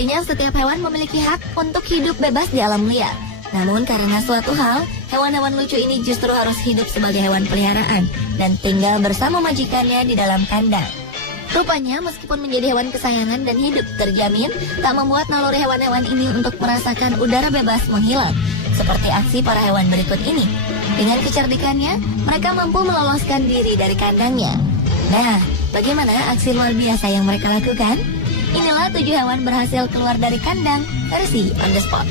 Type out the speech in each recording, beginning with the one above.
Sejatinya setiap hewan memiliki hak untuk hidup bebas di alam liar. Namun karena suatu hal, hewan-hewan lucu ini justru harus hidup sebagai hewan peliharaan dan tinggal bersama majikannya di dalam kandang. Rupanya meskipun menjadi hewan kesayangan dan hidup terjamin, tak membuat naluri hewan-hewan ini untuk merasakan udara bebas menghilang. Seperti aksi para hewan berikut ini. Dengan kecerdikannya, mereka mampu meloloskan diri dari kandangnya. Nah, bagaimana aksi luar biasa yang mereka lakukan? Inilah 7 hewan berhasil keluar dari kandang, versi on the spot.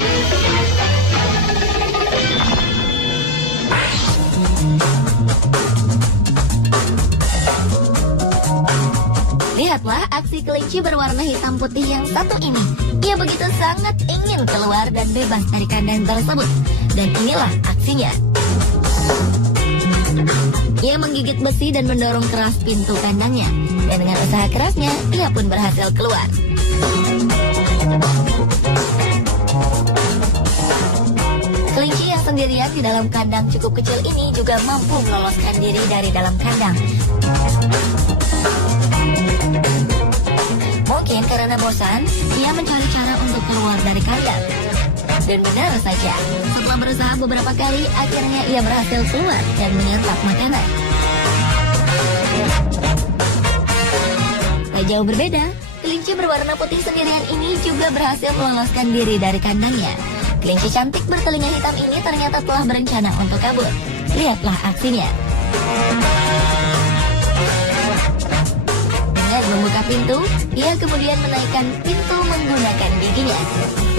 Lihatlah aksi kelinci berwarna hitam putih yang satu ini. Ia begitu sangat ingin keluar dan bebas dari kandang tersebut. Dan inilah aksinya. Ia menggigit besi dan mendorong keras pintu kandangnya. Dan dengan usaha kerasnya, ia pun berhasil keluar. Kelinci yang sendirian di dalam kandang cukup kecil ini juga mampu meloloskan diri dari dalam kandang. Mungkin karena bosan, ia mencari cara untuk keluar dari kandang. Dan benar saja, setelah berusaha beberapa kali, akhirnya ia berhasil keluar dan menyantap makanan. Tak jauh berbeda, kelinci berwarna putih sendirian ini juga berhasil meloloskan diri dari kandangnya. Kelinci cantik bertelinga hitam ini ternyata telah berencana untuk kabur. Lihatlah aksinya. Dengan membuka pintu, ia kemudian menaikkan pintu menggunakan giginya.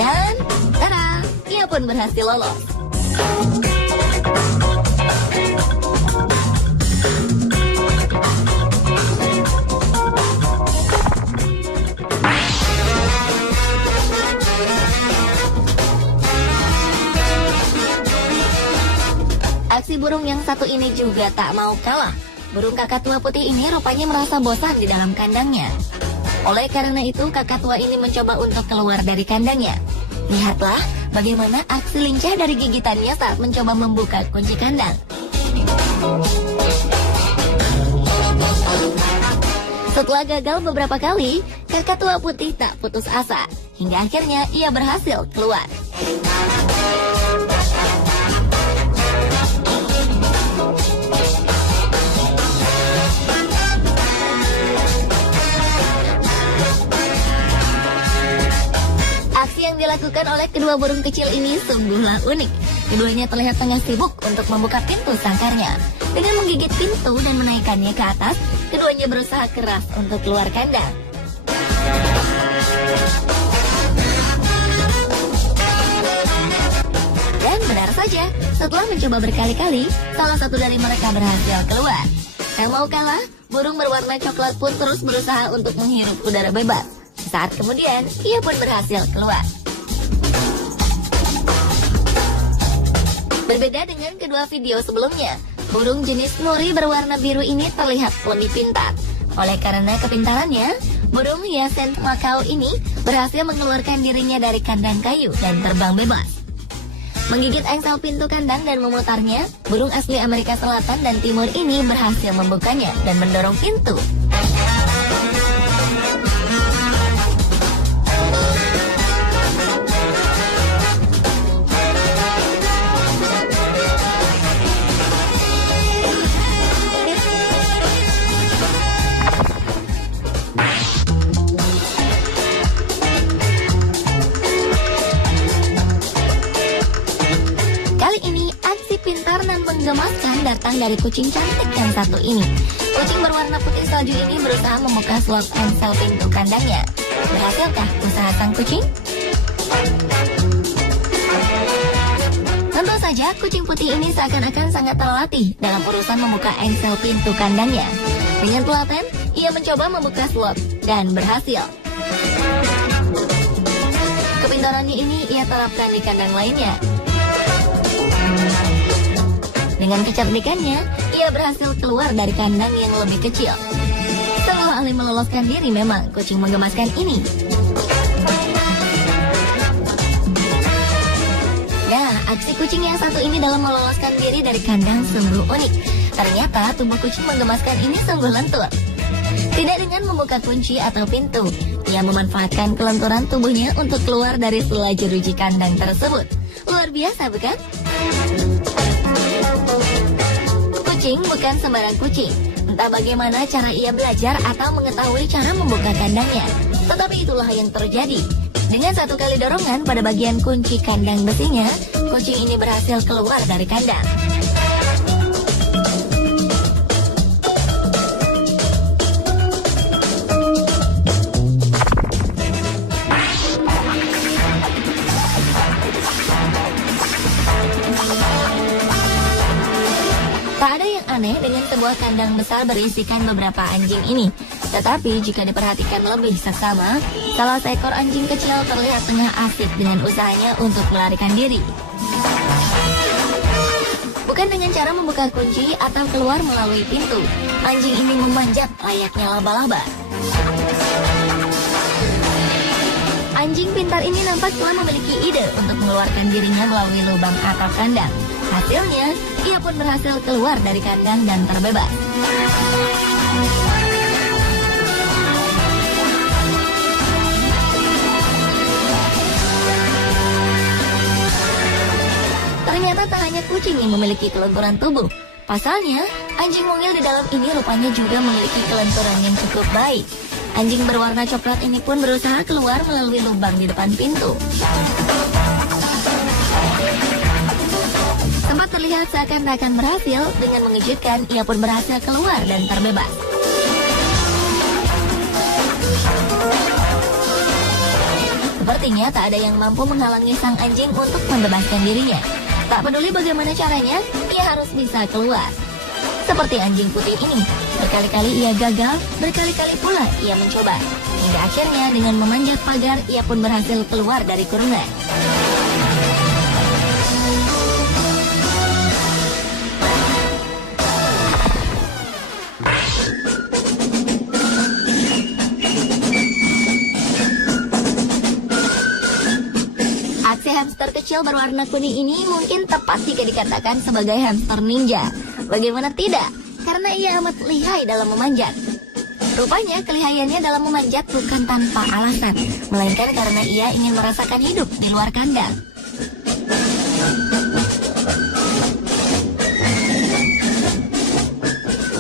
Dan, tada, ia pun berhasil lolos. Aksi burung yang satu ini juga tak mau kalah. Burung kakatua putih ini rupanya merasa bosan di dalam kandangnya. Oleh karena itu, kakatua ini mencoba untuk keluar dari kandangnya. Lihatlah bagaimana aksi lincah dari gigitannya saat mencoba membuka kunci kandang. Setelah gagal beberapa kali, kakatua putih tak putus asa. Hingga akhirnya ia berhasil keluar. Yang dilakukan oleh kedua burung kecil ini sungguhlah unik. Keduanya terlihat tengah sibuk untuk membuka pintu sangkarnya. Dengan menggigit pintu dan menaikkannya ke atas, keduanya berusaha keras untuk keluar kandang. Dan benar saja, setelah mencoba berkali-kali, salah satu dari mereka berhasil keluar. Tak mau kalah, burung berwarna coklat pun terus berusaha untuk menghirup udara bebas. Saat kemudian, ia pun berhasil keluar. Berbeda dengan kedua video sebelumnya, burung jenis nuri berwarna biru ini terlihat lebih pintar. Oleh karena kepintarannya, burung Hyacinth Macau ini berhasil mengeluarkan dirinya dari kandang kayu dan terbang bebas. Menggigit engsel pintu kandang dan memutarnya, burung asli Amerika Selatan dan Timur ini berhasil membukanya dan mendorong pintu. Menggemaskan datang dari kucing cantik yang satu ini. Kucing berwarna putih salju ini berusaha membuka slot engsel pintu kandangnya. Berhasilkah usaha sang kucing? Tentu saja kucing putih ini seakan-akan sangat terlatih dalam urusan membuka engsel pintu kandangnya. Dengan telaten, ia mencoba membuka slot dan berhasil. Kepintarannya ini ia terapkan di kandang lainnya. Dengan kecerdikannya, ia berhasil keluar dari kandang yang lebih kecil. Sungguh ahli meloloskan diri memang kucing menggemaskan ini. Nah, aksi kucing yang satu ini dalam meloloskan diri dari kandang sungguh unik. Ternyata tubuh kucing menggemaskan ini sungguh lentur. Tidak dengan membuka kunci atau pintu, ia memanfaatkan kelenturan tubuhnya untuk keluar dari sela jeruji kandang tersebut. Luar biasa bukan? Kucing bukan sembarang kucing. Entah bagaimana cara ia belajar atau mengetahui cara membuka kandangnya, tetapi itulah yang terjadi. Dengan satu kali dorongan pada bagian kunci kandang besinya, kucing ini berhasil keluar dari kandang. Tak ada yang aneh dengan sebuah kandang besar berisikan beberapa anjing ini. Tetapi jika diperhatikan lebih seksama, salah seekor anjing kecil terlihat tengah asik dengan usahanya untuk melarikan diri. Bukan dengan cara membuka kunci atau keluar melalui pintu, anjing ini memanjat layaknya laba-laba. Anjing pintar ini nampak telah memiliki ide untuk mengeluarkan dirinya melalui lubang atap kandang. Hasilnya, ia pun berhasil keluar dari kandang dan terbebas. Ternyata tak hanya kucing yang memiliki kelenturan tubuh. Pasalnya, anjing mungil di dalam ini rupanya juga memiliki kelenturan yang cukup baik. Anjing berwarna coklat ini pun berusaha keluar melalui lubang di depan pintu. Sempat terlihat seakan-akan berhasil, dengan mengejutkan ia pun berhasil keluar dan terbebas. Sepertinya tak ada yang mampu menghalangi sang anjing untuk membebaskan dirinya. Tak peduli bagaimana caranya, ia harus bisa keluar. Seperti anjing putih ini, berkali-kali ia gagal, berkali-kali pula ia mencoba. Hingga akhirnya dengan memanjat pagar, ia pun berhasil keluar dari kurungan. Aksi hamster kecil berwarna kuning ini mungkin tepat jika dikatakan sebagai hamster ninja. Bagaimana tidak? Karena ia amat lihai dalam memanjat. Rupanya kelihayannya dalam memanjat bukan tanpa alasan, melainkan karena ia ingin merasakan hidup di luar kandang.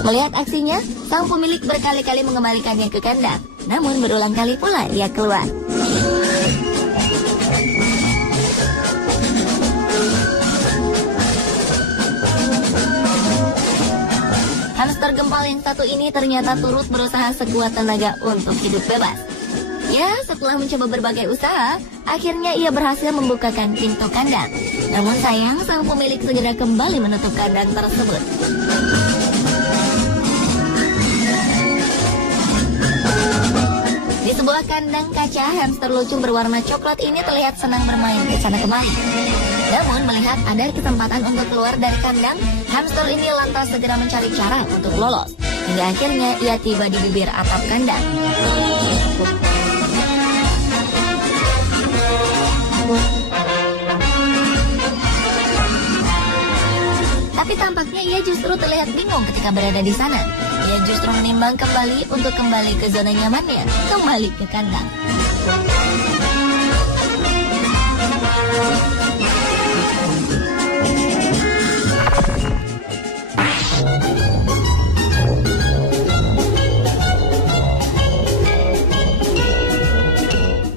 Melihat aksinya, sang pemilik berkali-kali mengembalikannya ke kandang. Namun berulang kali pula ia keluar. Hamster gempal yang satu ini ternyata turut berusaha sekuat tenaga untuk hidup bebas. Ya, setelah mencoba berbagai usaha, akhirnya ia berhasil membukakan pintu kandang. Namun sayang, sang pemilik segera kembali menutup kandang tersebut. Di sebuah kandang kaca, hamster lucu berwarna coklat ini terlihat senang bermain ke sana kemari. Namun melihat ada kesempatan untuk keluar dari kandang, hamster ini lantas segera mencari cara untuk lolos. Hingga akhirnya ia tiba di bibir atap kandang. Tapi tampaknya ia justru terlihat bingung ketika berada di sana. Ia justru menimbang kembali untuk kembali ke zona nyamannya, kembali ke kandang.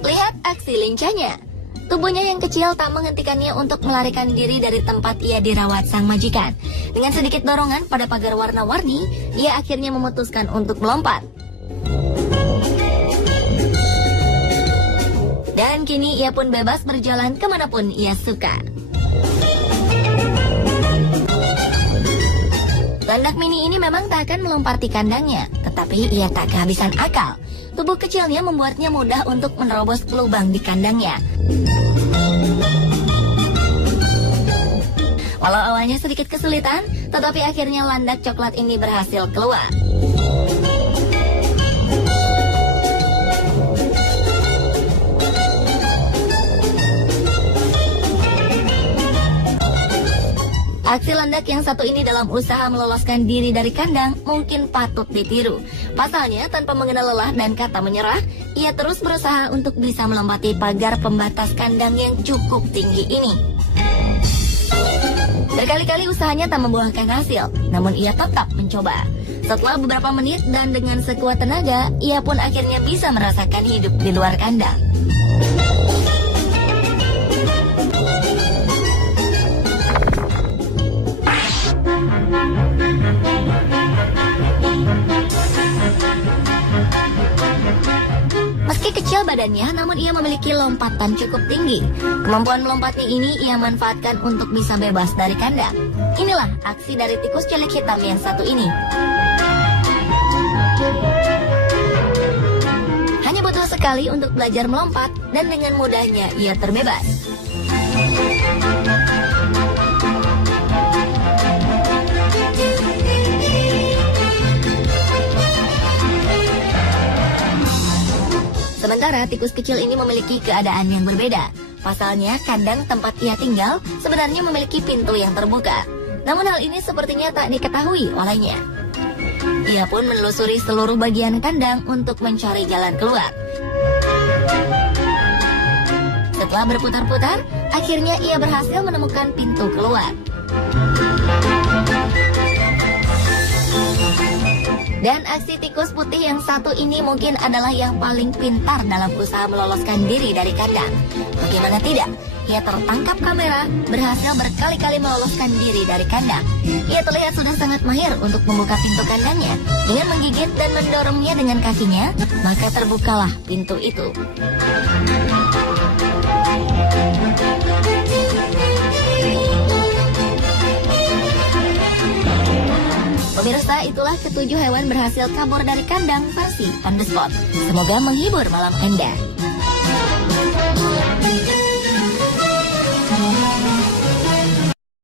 Lihat aksi lincahnya. Tubuhnya yang kecil tak menghentikannya untuk melarikan diri dari tempat ia dirawat sang majikan. Dengan sedikit dorongan pada pagar warna-warni, ia akhirnya memutuskan untuk melompat. Dan kini ia pun bebas berjalan kemanapun ia suka. Landak mini ini memang tak akan melompati kandangnya, tetapi ia tak kehabisan akal. Tubuh kecilnya membuatnya mudah untuk menerobos lubang di kandangnya. Walau awalnya sedikit kesulitan, tetapi akhirnya landak coklat ini berhasil keluar. Aksi landak yang satu ini dalam usaha meloloskan diri dari kandang mungkin patut ditiru. Pasalnya, tanpa mengenal lelah dan kata menyerah, ia terus berusaha untuk bisa melompati pagar pembatas kandang yang cukup tinggi ini. Berkali-kali usahanya tak membuahkan hasil, namun ia tetap mencoba. Setelah beberapa menit dan dengan sekuat tenaga, ia pun akhirnya bisa merasakan hidup di luar kandang. Meski kecil badannya, namun ia memiliki lompatan cukup tinggi. Kemampuan melompatnya ini ia manfaatkan untuk bisa bebas dari kandang. Inilah aksi dari tikus cilik hitam yang satu ini. Hanya butuh sekali untuk belajar melompat dan dengan mudahnya ia terbebas. Sementara tikus kecil ini memiliki keadaan yang berbeda. Pasalnya, kandang tempat ia tinggal sebenarnya memiliki pintu yang terbuka. Namun hal ini sepertinya tak diketahui olehnya. Ia pun menelusuri seluruh bagian kandang untuk mencari jalan keluar. Setelah berputar-putar, akhirnya ia berhasil menemukan pintu keluar. Dan aksi tikus putih yang satu ini mungkin adalah yang paling pintar dalam usaha meloloskan diri dari kandang. Bagaimana tidak? Ia tertangkap kamera, berhasil berkali-kali meloloskan diri dari kandang. Ia terlihat sudah sangat mahir untuk membuka pintu kandangnya. Dengan menggigit dan mendorongnya dengan kakinya, maka terbukalah pintu itu. Pemirsa, itulah ketujuh hewan berhasil kabur dari kandang versi On The Spot. Semoga menghibur malam Anda.